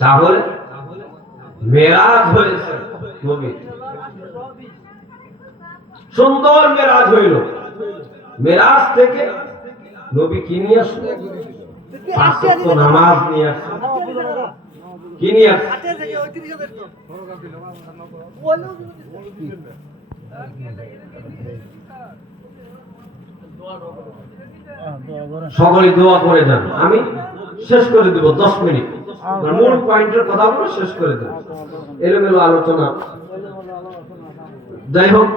তাহলে মেরাজ হয়েছে নবী, সুন্দর মেরাজ হইল। মেরাজ থেকে নবী কি নিয়ে আসলো? পাঁচ ওয়াক্ত নামাজ নিয়ে আসলো। কি নিয়ে আসলো? সকলে দোয়া করে যান, আমি শেষ করে দেব 10 মিনিট, মূল পয়েন্টের কথাগুলো শেষ করে দেব। এলোমেলো আলোচনা, যাই হোক।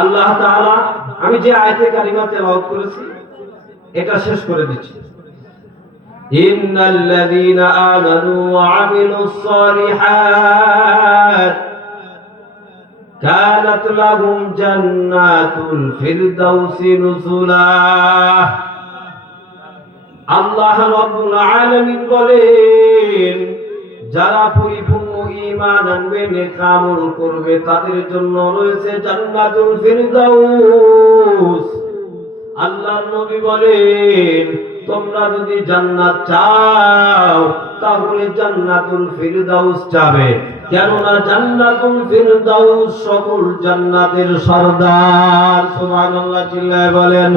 আল্লাহ তাআলা, আমি যে আয়াতে কারিমা তেলাওয়াত করেছি এটা শেষ করে দিচ্ছি। ইন্নাল্লাযীনা আমানু ওয়া আমিলুস সালিহাত কানাত লাহুম জান্নাতুল ফিরদাউসি নুজুলা। আল্লাহ রাব্বুল আলামিন বলেন, যারা পরিপূর্ণ ঈমান আনবে, নেক আমল করবে, তাদের জন্য রয়েছে জান্নাতুল ফিরদাউস। আল্লাহর নবী বলেন, তোমরা যদি জান্নাত চাও তাহলে জান্নাতুল ফিরদাউস চাবে, কেননা জান্নাতুল ফিরদাউস সকল জান্নাতের সরদার। সুবহানাল্লাহ, চিল্লায় বলেন।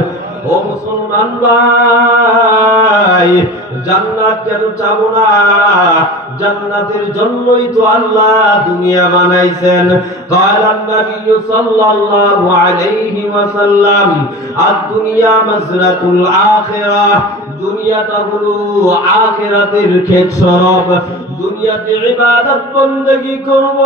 ও মুসলমান ভাই, জান্নাত কেন চাবো না? জান্নাতের জন্যই তো আল্লাহ দুনিয়া বানাইছেন। কালান নবী সাল্লাল্লাহু আলাইহি ওয়াসাল্লাম, আদ-দুনিয়া মাজরাতুল আখিরাহ, দুনিয়াটা হলো আখিরাতের ক্ষেত সরব। দুনিয়াতে ইবাদত বندگی করব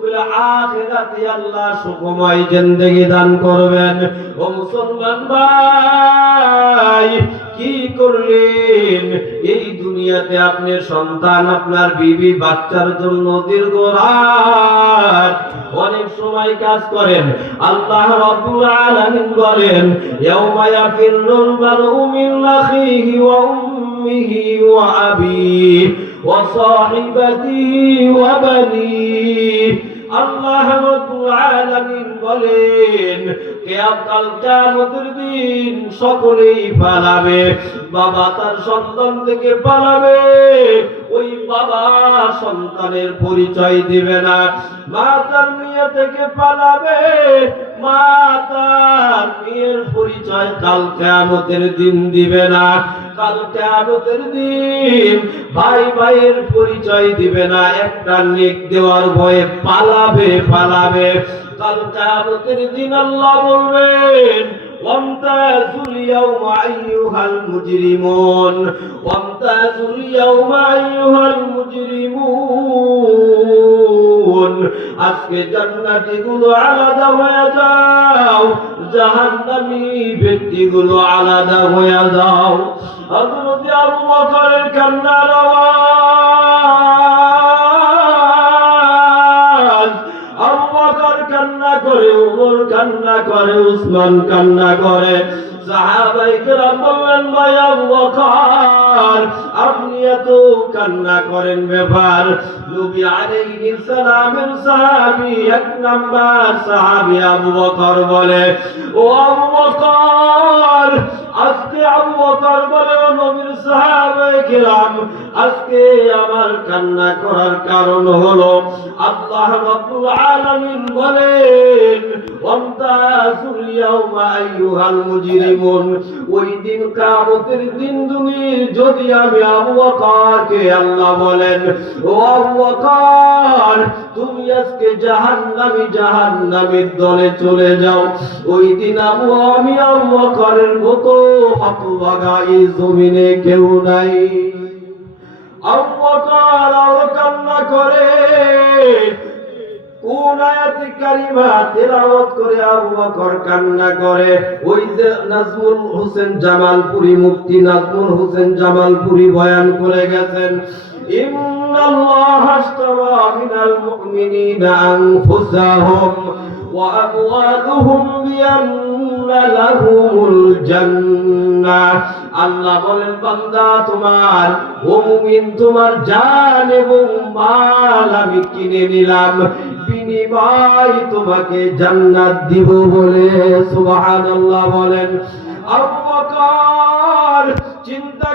বলে আখিরাতে আল্লাহ সুখময় জিন্দেগি দান করবেন। ও মুসলমান ভাই, কি করলেন? এই দুনিয়াতে আপনি সন্তান, আপনার বিবি, বাচ্চার জন্য দীর্ঘ রাত অনেক সময় কাজ করেন। আল্লাহ রাব্বুল আলামিন বলেন, ইয়াউমা ইয়াফিরুল মারউ মিন আখিহি ওয়া উম্মিহি ওয়া আবিহি ওয়া সাহিবাতিহি ওয়া বানিহি। আল্লাহ রাব্বুল আলামিন বলেন, কিয়ামতের দিন সকলেই পালাবে। বাবা তার সন্তান থেকে পালাবে, ওই বাবা সন্তানের পরিচয় দিবে না। মা তার মেয়ে থেকে পালাবে, মা তার মেয়ের পরিচয় কাল কিয়ামতের দিন দিবে না। কাল কিয়ামতের দিন ভাই ভাইয়ের পরিচয় দিবে না, একটা নেক দেওয়ার ভয়ে পালাবে। কাল কিয়ামতের দিন আল্লাহ বলবেন, ওয়ামতাজুল ইয়াওমা আইয়ুহাল মুজরিমুন, ওয়ামতাজুল ইয়াওমা আইয়ুহাল মুজরিমুন। আজকে জান্নাতীগুলো আলাদা হয়ে যাও, জাহান্নামী ব্যক্তিগুলো আলাদা হয়ে যাও। হযরত আবু বকরের কান্নার আওয়াজ, আবু বকর কান্না করে, ওমর কান্না করে, উসমান কান্না করে। সাহাবায়ে কেরাম বললেন, ভাই আবু বকর আপনি এত কান্না করেন ব্যাপার? নবী আলাইহিস সালামের সাহাবী, এক নাম্বার সাহাবী আবু বকর বলে, ও আবু বকর, আজকে আবু বকর বলে, ও নবীর সাহাবায়ে কেরাম, আজকে আমার কান্না করার কারণ হলো আল্লাহ রাব্বুল আলামিন বলেন, ওয়ামতাজুল ইয়াওমা আইয়ুহাল মুজরিমুন। ওই দিন কিয়ামতের দিন যদি আমি আবু বকরকে আল্লাহ বলেন, ও আবু বকর তুমি আজকে জাহান্নামীর দলে চলে যাও, ওই দিন আমি আবু বকরের মতো হতভাগা এই জমিনে কেউ নাই। আবু বকর আর কান্না করে, কোন আয়াতে কারিমা তেলাওয়াত করে আবু বকর কান্না করে? ওই যে নাজমুল হোসেন জামালপুরি, মুফতি নাজমুল হোসেন জামালপুরি বয়ান করে গেছেন, ইন্নাল্লাহা আশতারা মিনাল মুমিনিনা আনফুসাহুম ওয়া আমওয়ালুহুম বিআন্না লাহুমুল জান্নাহ। আল্লাহ বলেন বান্দা তোমার, ও মুমিন তোমার জান এবং মাল আমি কিনে নিলাম, বিনিময় তোমাকে জান্নাত দিব বলে সুবহানাল্লাহ বলেন। আবু বকর চিন্তা